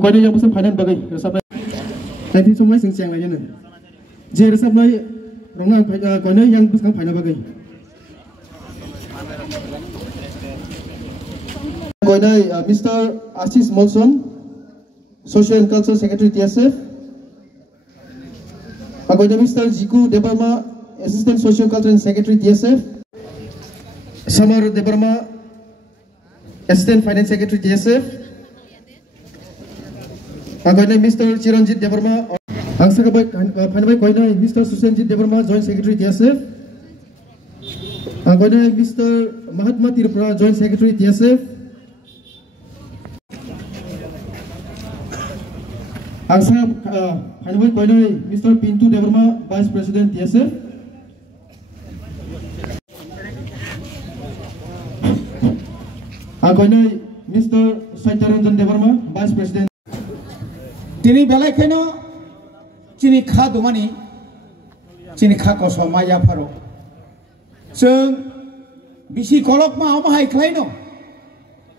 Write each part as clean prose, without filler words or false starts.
coi đây yang pusat finance bagai resap lai thi somai sing siang lai ne je resap lai rongang coi đây yang pusat finance bagai coi đây Mr. Ashish Molson Social and Cultural Secretary TSF coi đây Mr. Jiku Debarma Assistant Social Cultural Secretary TSF Samar Debarma Assistant Finance Secretary TSF Agaknya Mr. Chiranjit Debarma Angsa kebaik Panai Koina Mr. Susanjit Debarma Joint Secretary TSF Agaknya Mr. Mahatma Tirupura Joint Secretary TSF Angsa Panai Koina Mr. Pintu Debarma Vice President TSF Agaknya Mr. Saitaranjan Debarma Vice President Tini belai keno cini kha domani cini kha koso maya pharo sung bisi kolok ma amahai khlaino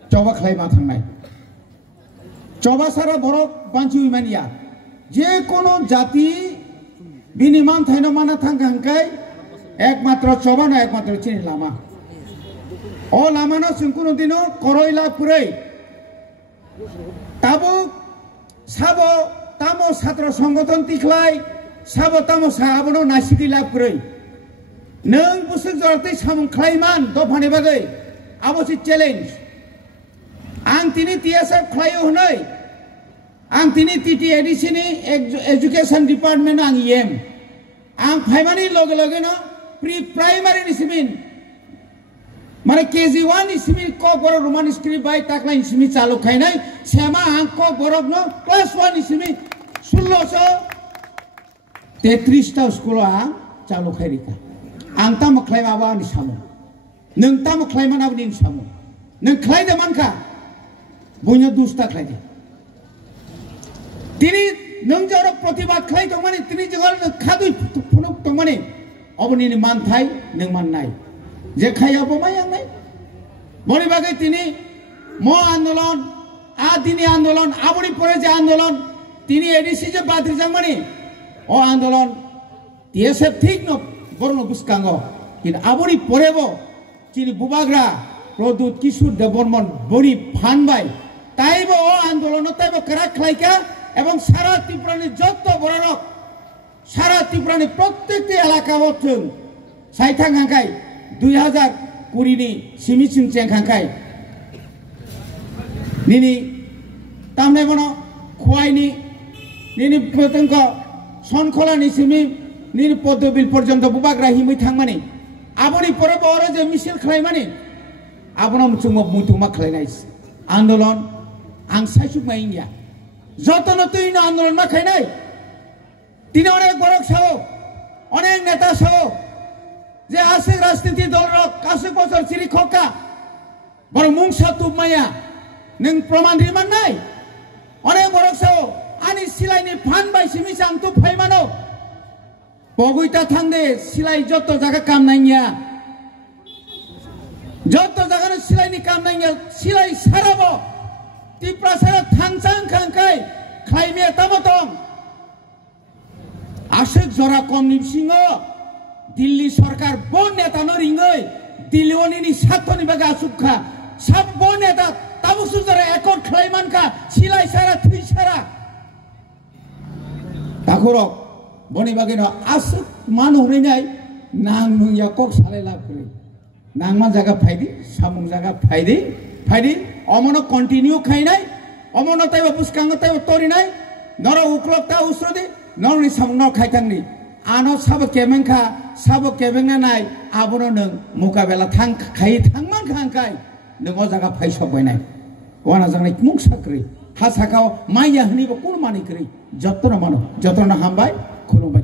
coba khlai ma thangnai coba sara borok banchi mania je kono jati biniman thaino mana thangkai ekmatro coba na ekmatro cini lama o lama no sung kono dino koroila purai tabuk Sabo tamo satro songgoton tiklai sabo tamo sabono nasiki lapgrei neng busuk jorte samung klaiman dofane bagai abo si challenge ang tini TSF khlayo honai ang tini TTADC ni education department ang yem ang phaimani loge loge no pre primary ni simin Mane KG1 ismi kok borok Roman script by takla ismi chalu khainai sema ang kok borok no class 1 ismi 1633 ta school ang chalu khairika ang tam khlai ma ba ni samu nang tam khlai ma na ni samu nang khlai de manka bunya dusta khlai de tini nang jorok protibad khlai tongmani tini jogol khadui phunuk tongmani oboni ni man thai nang man nai je khaya bo mai yang nai boni bagai tini mo andolon adini andolon aboni pore je andolon tini ADC je badri jangmani o andolon TSF thik no borno buskango kin aboni pore bo tini bubagra produt kisur debormon boni phanbai taibo o andolon taibo kara khlaika এবং সারা ত্রিপুরানি যত বড় সারা ত্রিপুরানি প্রত্যেকটি এলাকা বছর সাইথাং হাঙ্কাই 2020 ni simisim ceng hangkai nini tamne bono khwai ni nini potengko sonkhola ni simi nini podobil porjonto bubagra himui thangmani aboni pore bore je misil khlaimani abono mchungmo mutuma khlainai आंदोलन आं साइसुक माइंगिया जतन तुइन आंदोलन मा खाइनाय तिनी अनेक बरक साओ अनेक नेता Sao जे आसे राजनीति दल र कासे बছর सिरि खका बर मुंसा तुमाया नों प्रमाण रिमान नाय अनेक बरक साओ आनि सिलाइनि फान बाय सिमि सां तु फाइमानो बगुइता थांदे सिलाइ जत जागा काम नाइया जत जागा सिलाइनि काम नाइया सिलाइ साराबो तिप्रा सारा थांचां खांखाय खाइमे ताबतम आशेक जरा कम निसिङो दिल्ली सरकार बन नेता न रिङै दिल्लीनि साथनि बागा सुखा सब बन नेता ताबुसु जरा एकट खलाइमानका सिलाइ सारा थै सारा ताखरो बनि बागे न आसु मान हरैनाय नां नुया कक सालाय लाबखै नांमा जागा फाइदि सामुं जागा फाइदि अमनो कन्टिन्यू खाइनाय अमनो ताइबा बुसकांग ताइबा तोरिनाय नर उक्लबता उसरदि नरनि सामुं न खाइथांनि आनो साबो केमेंखा साबो केमेंना नाय आबनो नों मुकाबेला थां खाइ थांमान खांखाय नों जागा फाइसबायनाय वाना जांनाय मुं साख्रि हा साखाव माइया हनिबो कुल मानिख्रि जत्तन मानो जत्तन हामबाय खुलुमबाय।